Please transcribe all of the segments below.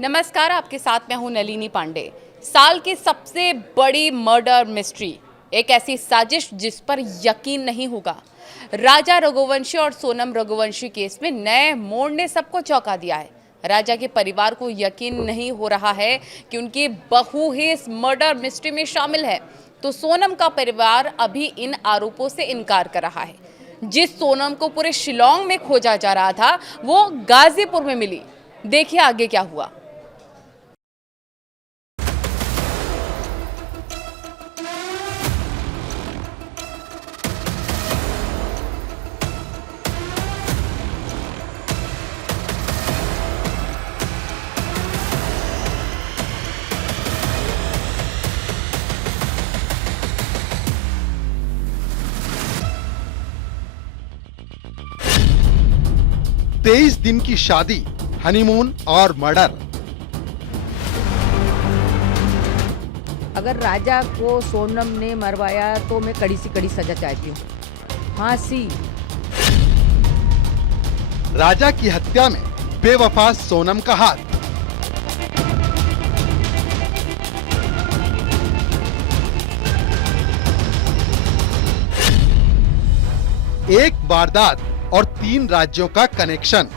नमस्कार, आपके साथ मैं हूं नलिनी पांडे। साल की सबसे बड़ी मर्डर मिस्ट्री, एक ऐसी साजिश जिस पर यकीन नहीं होगा। राजा रघुवंशी और सोनम रघुवंशी केस में नए मोड़ ने सबको चौंका दिया है। राजा के परिवार को यकीन नहीं हो रहा है कि उनकी बहू ही इस मर्डर मिस्ट्री में शामिल है, तो सोनम का परिवार अभी इन आरोपों से इनकार कर रहा है। जिस सोनम को पूरे शिलांग में खोजा जा रहा था, वो गाजीपुर में मिली। देखिए आगे क्या हुआ। 23 दिन की शादी, हनीमून और मर्डर। अगर राजा को सोनम ने मरवाया तो मैं कड़ी से कड़ी सजा चाहती हूँ, फांसी। राजा की हत्या में बेवफा सोनम का हाथ। एक वारदात और 3 राज्यों का कनेक्शन।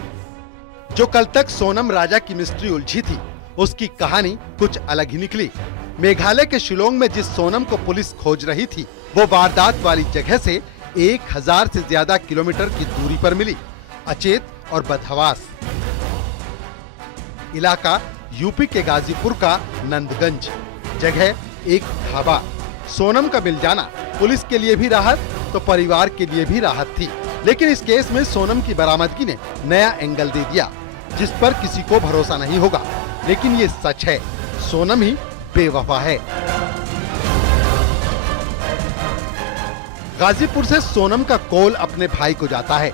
जो कल तक सोनम राजा की मिस्ट्री उलझी थी, उसकी कहानी कुछ अलग ही निकली। मेघालय के शिलोंग में जिस सोनम को पुलिस खोज रही थी, वो वारदात वाली जगह से 1000 से ज्यादा किलोमीटर की दूरी पर मिली, अचेत और बदहवास। इलाका यूपी के गाजीपुर का नंदगंज, जगह एक ढाबा। सोनम का मिल जाना पुलिस के लिए भी राहत तो परिवार के लिए भी राहत थी। लेकिन इस केस में सोनम की बरामदगी ने नया एंगल दे दिया, जिस पर किसी को भरोसा नहीं होगा। लेकिन ये सच है, सोनम ही बेवफा है। गाजीपुर से सोनम का कॉल अपने भाई को जाता है।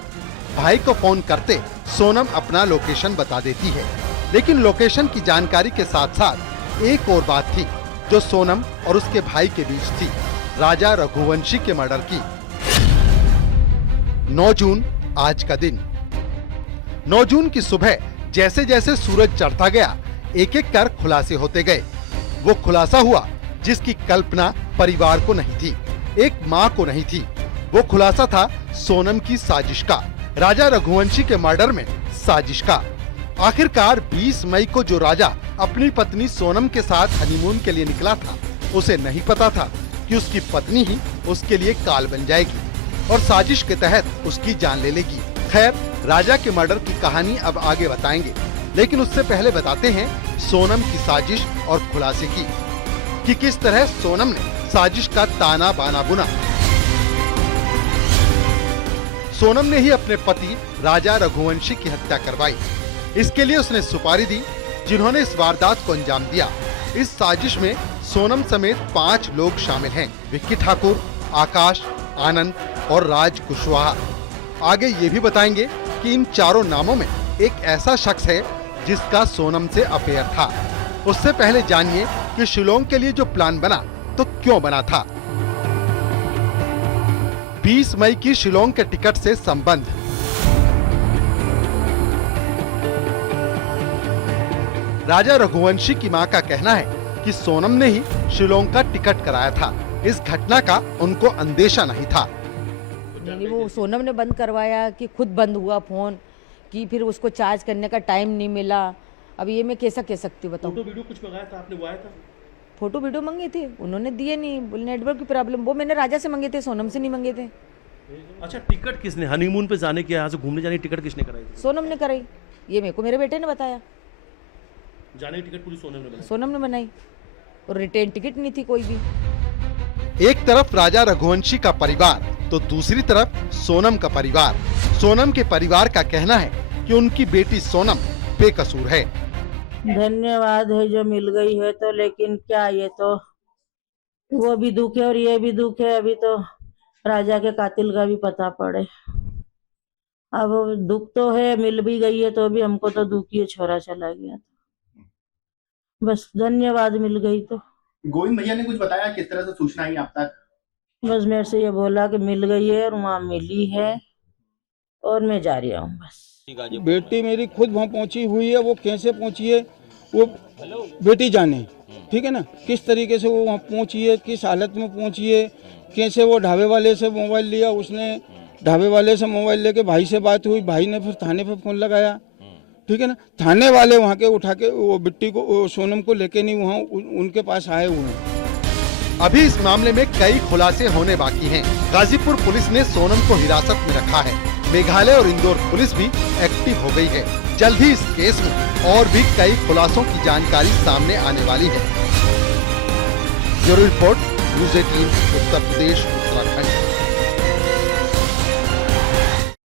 भाई को फोन करते सोनम अपना लोकेशन बता देती है। लेकिन लोकेशन की जानकारी के साथ साथ एक और बात थी जो सोनम और उसके भाई के बीच थी, राजा रघुवंशी के मर्डर की। 9 जून आज का दिन। 9 जून की सुबह जैसे जैसे सूरज चढ़ता गया, एक एक कर खुलासे होते गए। वो खुलासा हुआ जिसकी कल्पना परिवार को नहीं थी, एक माँ को नहीं थी। वो खुलासा था सोनम की साजिश का, राजा रघुवंशी के मर्डर में साजिश का। आखिरकार 20 मई को जो राजा अपनी पत्नी सोनम के साथ हनीमून के लिए निकला था, उसे नहीं पता था कि उसकी पत्नी ही उसके लिए काल बन जाएगी और साजिश के तहत उसकी जान ले लेगी। खैर, राजा के मर्डर की कहानी अब आगे बताएंगे, लेकिन उससे पहले बताते हैं सोनम की साजिश और खुलासे की कि किस तरह सोनम ने साजिश का ताना बाना बुना। सोनम ने ही अपने पति राजा रघुवंशी की हत्या करवाई। इसके लिए उसने सुपारी दी, जिन्होंने इस वारदात को अंजाम दिया। इस साजिश में सोनम समेत 5 लोग शामिल हैं, विक्की ठाकुर, आकाश, आनंद और राज कुशवाहा। आगे ये भी बताएंगे कि इन चारों नामों में एक ऐसा शख्स है जिसका सोनम से अफेयर था। उससे पहले जानिए कि शिलोंग के लिए जो प्लान बना तो क्यों बना था। 20 मई की शिलोंग के टिकट से संबंध। राजा रघुवंशी की मां का कहना है कि सोनम ने ही शिलोंग का टिकट कराया था। इस घटना का उनको अंदेशा नहीं था। नहीं, वो सोनम ने बंद करवाया कि खुद बंद हुआ फोन, कि फिर उसको चार्ज करने का टाइम नहीं मिला। अब ये मैं कैसा कह सकती हूँ, बताओ। फोटो वीडियो कुछ मंगाया था आपने, वो आया था? फोटो वीडियो मंगे थे, उन्होंने दिए नहीं, बोले नेटवर्क की प्रॉब्लम। वो मैंने राजा से मंगे थे, सोनम से नहीं मंगे थे। अच्छा, टिकट किसने, हनीमून पे जाने की, यहाँ से घूमने जाने की टिकट किसने कराई थी? सोनम ने कराई, ये मेरे को मेरे बेटे ने बताया। जाने की टिकट पूरी सोनम ने बनाई? सोनम ने बनाई, और रिटर्न टिकट नहीं थी कोई भी। एक तरफ राजा रघुवंशी का परिवार तो दूसरी तरफ सोनम का परिवार। सोनम के परिवार का कहना है कि उनकी बेटी सोनम बेकसूर है। धन्यवाद है जो मिल गई है, तो लेकिन क्या, ये तो वो भी दुख है और ये भी दुख है। अभी तो राजा के कातिल का भी पता पड़े। अब दुख तो है, मिल भी गई है तो भी हमको तो दुख ही है, छोरा चला गया। बस धन्यवाद, मिल गई तो। गोविंद भैया ने कुछ बताया किस तरह से सूचना आई आप तक? बस मेरे से ये बोला कि मिल गई है और वहाँ मिली है और मैं जा रही हूँ। बस बेटी मेरी खुद वहाँ पहुँची हुई है, वो कैसे पहुँची है वो बेटी जाने, ठीक है ना, किस तरीके से वो वहाँ पहुँची है, किस हालत में पहुँची है, कैसे वो ढाबे वाले से मोबाइल लिया, उसने ढाबे वाले से मोबाइल लेके भाई से बात हुई, भाई ने फिर थाने पे फ़ोन लगाया, ठीक है ना, थाने वाले वहाँ के उठा के वो बिट्टी को, सोनम को लेके नहीं वहाँ उनके पास आए हुए हैं। अभी इस मामले में कई खुलासे होने बाकी हैं। गाजीपुर पुलिस ने सोनम को हिरासत में रखा है। मेघालय और इंदौर पुलिस भी एक्टिव हो गई है। जल्द ही इस केस में और भी कई खुलासों की जानकारी सामने आने वाली है। Bureau report, news 18, Uttar Pradesh, Uttarakhand.